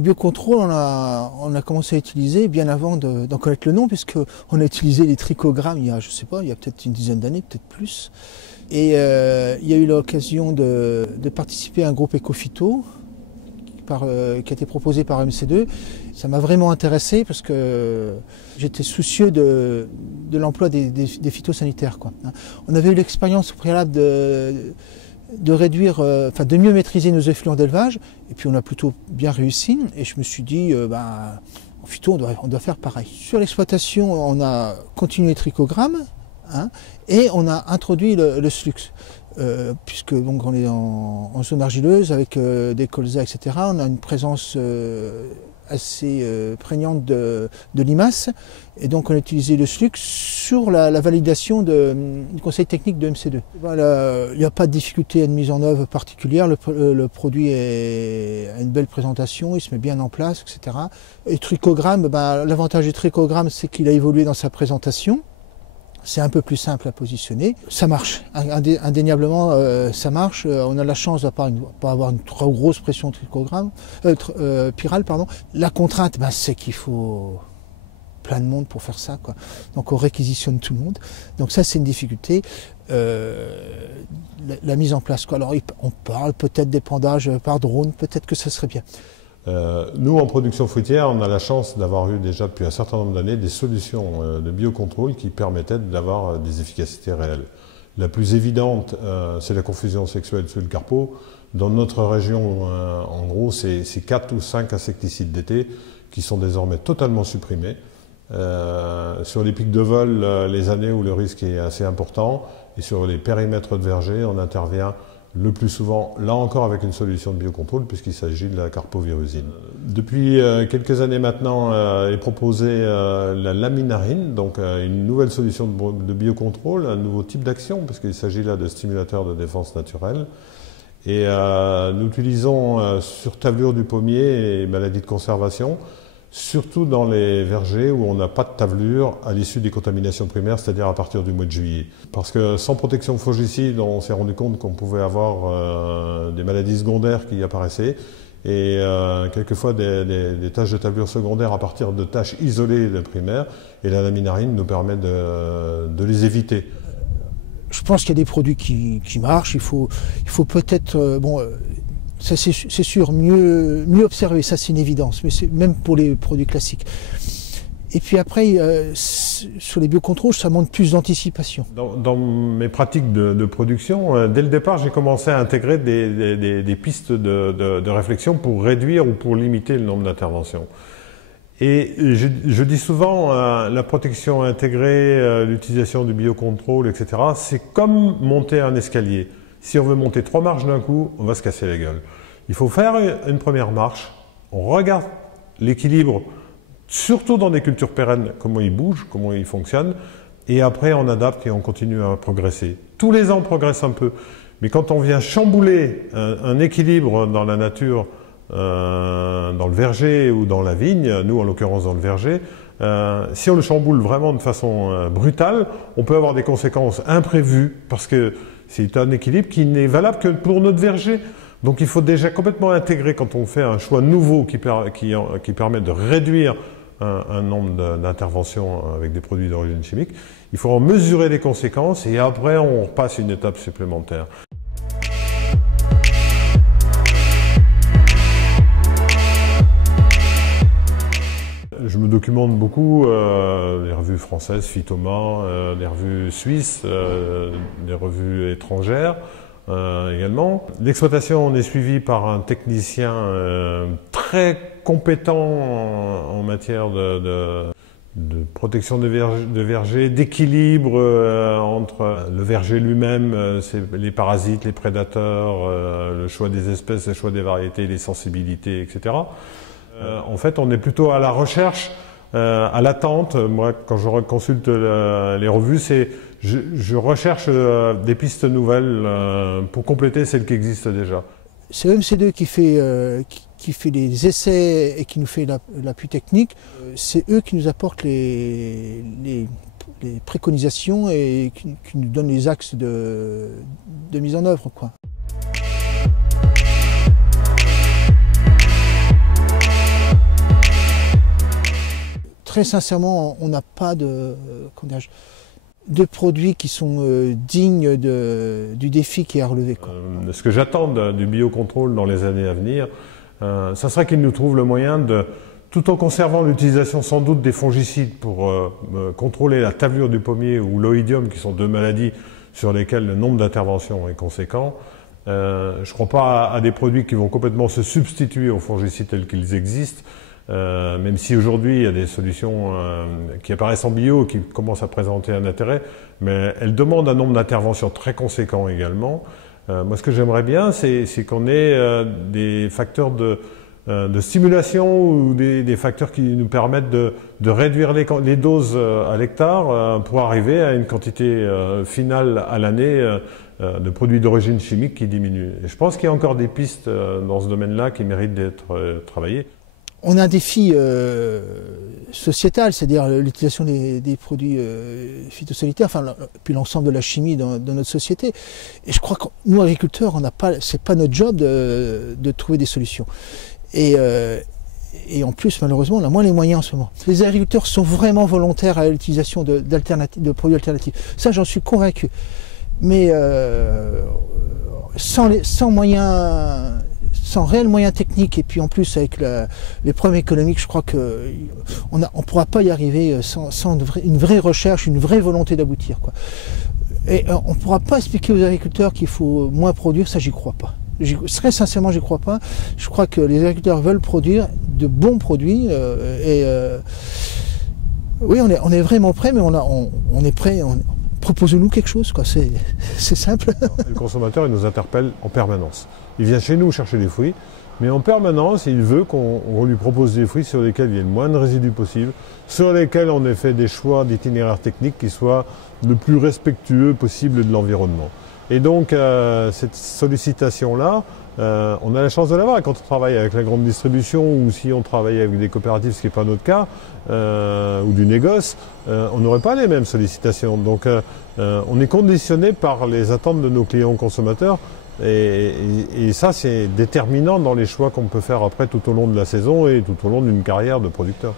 Les biocontrôles, on a commencé à utiliser bien avant d'en connaître le nom, puisqu'on a utilisé les trichogrammes il y a, je sais pas, il y a peut-être une dizaine d'années, peut-être plus. Et il y a eu l'occasion de participer à un groupe éco-phyto qui a été proposé par MC2. Ça m'a vraiment intéressé parce que j'étais soucieux de l'emploi des phytosanitaires, quoi. On avait eu l'expérience au préalable de réduire, de mieux maîtriser nos effluents d'élevage, et puis on a plutôt bien réussi, et je me suis dit, en phyto, on doit faire pareil. Sur l'exploitation, on a continué les trichogrammes, et on a introduit le slux, puisque donc, on est en zone argileuse, avec des colzas, etc. On a une présence assez prégnante de limaces, et donc on a utilisé le slux sur la validation du conseil technique de MC2. Voilà, il n'y a pas de difficulté à une mise en œuvre particulière, le produit a une belle présentation, il se met bien en place, etc. Et trichogramme, l'avantage du trichogramme, c'est qu'il a évolué dans sa présentation. C'est un peu plus simple à positionner. Ça marche, indéniablement ça marche. On a la chance de ne pas avoir une trop grosse pression pyrale. La contrainte, c'est qu'il faut plein de monde pour faire ça, quoi. Donc on réquisitionne tout le monde. Donc ça, c'est une difficulté. La mise en place, quoi. Alors on parle peut-être d'épandage par drone, peut-être que ça serait bien. Nous, en production fruitière, on a la chance d'avoir eu déjà depuis un certain nombre d'années des solutions de biocontrôle qui permettaient d'avoir des efficacités réelles. La plus évidente, c'est la confusion sexuelle sous le carpeau. Dans notre région, en gros, c'est 4 ou 5 insecticides d'été qui sont désormais totalement supprimés. Sur les pics de vol, les années où le risque est assez important, et sur les périmètres de verger, on intervient le plus souvent, là encore avec une solution de biocontrôle, puisqu'il s'agit de la carpovirusine. Depuis quelques années maintenant est proposée la laminarine, donc une nouvelle solution de biocontrôle, un nouveau type d'action, puisqu'il s'agit là de stimulateurs de défense naturelle. Et nous utilisons sur tavelure du pommier et maladies de conservation, surtout dans les vergers où on n'a pas de tavelure à l'issue des contaminations primaires, c'est-à-dire à partir du mois de juillet. Parce que sans protection fongicide, on s'est rendu compte qu'on pouvait avoir des maladies secondaires qui apparaissaient, et quelquefois des taches de tavelure secondaires à partir de taches isolées de primaires, et la laminarine nous permet de les éviter. Je pense qu'il y a des produits qui marchent, il faut peut-être... ça c'est sûr, mieux observer, ça c'est une évidence, mais c'est même pour les produits classiques. Et puis après, sur les biocontrôles, ça demande plus d'anticipation. Dans mes pratiques de production, dès le départ, j'ai commencé à intégrer des pistes de réflexion pour réduire ou pour limiter le nombre d'interventions. Et je dis souvent, la protection intégrée, l'utilisation du biocontrôle, etc., c'est comme monter un escalier. Si on veut monter 3 marches d'un coup, on va se casser la gueule. Il faut faire une première marche, on regarde l'équilibre, surtout dans des cultures pérennes, comment il bouge, comment il fonctionne, et après on adapte et on continue à progresser. Tous les ans on progresse un peu, mais quand on vient chambouler un équilibre dans la nature, dans le verger ou dans la vigne, nous en l'occurrence dans le verger, si on le chamboule vraiment de façon brutale, on peut avoir des conséquences imprévues, parce que c'est un équilibre qui n'est valable que pour notre verger. Donc il faut déjà complètement intégrer, quand on fait un choix nouveau qui permet de réduire un nombre d'interventions avec des produits d'origine chimique, il faut en mesurer les conséquences et après on repasse une étape supplémentaire. Je me documente beaucoup, les revues françaises, Phytoma, les revues suisses, les revues étrangères également. L'exploitation, on est suivi par un technicien très compétent en matière de protection de verger, d'équilibre entre le verger lui-même, les parasites, les prédateurs, le choix des espèces, le choix des variétés, les sensibilités, etc. En fait, on est plutôt à la recherche, à l'attente. Moi, quand je consulte les revues, je recherche des pistes nouvelles pour compléter celles qui existent déjà. C'est MC2 qui fait les essais et qui nous fait l'appui technique. C'est eux qui nous apportent les préconisations et qui nous donnent les axes de mise en œuvre, quoi. très sincèrement, on n'a pas de produits qui sont dignes du défi qui est à relever, quoi. Ce que j'attends du biocontrôle dans les années à venir, ça serait qu'il nous trouve le moyen tout en conservant l'utilisation sans doute des fongicides pour contrôler la tavelure du pommier ou l'oïdium, qui sont deux maladies sur lesquelles le nombre d'interventions est conséquent. Je ne crois pas à des produits qui vont complètement se substituer aux fongicides tels qu'ils existent, même si aujourd'hui il y a des solutions qui apparaissent en bio, qui commencent à présenter un intérêt, mais elles demandent un nombre d'interventions très conséquent également. Moi, ce que j'aimerais bien, c'est qu'on ait des facteurs de stimulation ou des facteurs qui nous permettent de réduire les doses à l'hectare pour arriver à une quantité finale à l'année de produits d'origine chimique qui diminue. Et je pense qu'il y a encore des pistes dans ce domaine-là qui méritent d'être travaillées. On a un défi sociétal, c'est-à-dire l'utilisation des produits phytosanitaires, puis l'ensemble de la chimie dans notre société. Et je crois que nous, agriculteurs, c'est pas notre job de trouver des solutions. Et en plus, malheureusement, on a moins les moyens en ce moment. Les agriculteurs sont vraiment volontaires à l'utilisation de produits alternatifs. Ça, j'en suis convaincu. Mais sans réels moyens techniques, et puis en plus avec les problèmes économiques, je crois qu'on ne pourra pas y arriver sans une vraie recherche, une vraie volonté d'aboutir, quoi. Et on ne pourra pas expliquer aux agriculteurs qu'il faut moins produire, ça j'y crois pas. Très sincèrement, j'y crois pas. Je crois que les agriculteurs veulent produire de bons produits oui, on est vraiment prêt, mais on est prêt. Proposez-nous quelque chose, quoi. C'est simple. Le consommateur, il nous interpelle en permanence. Il vient chez nous chercher des fruits, mais en permanence, il veut qu'on lui propose des fruits sur lesquels il y ait le moins de résidus possible, sur lesquels on ait fait des choix d'itinéraires techniques qui soient le plus respectueux possible de l'environnement. Et donc, cette sollicitation-là, on a la chance de l'avoir. Quand on travaille avec la grande distribution ou si on travaille avec des coopératives, ce qui n'est pas notre cas, ou du négoce, on n'aurait pas les mêmes sollicitations. Donc, on est conditionné par les attentes de nos clients consommateurs. Et ça, c'est déterminant dans les choix qu'on peut faire après tout au long de la saison et tout au long d'une carrière de producteur.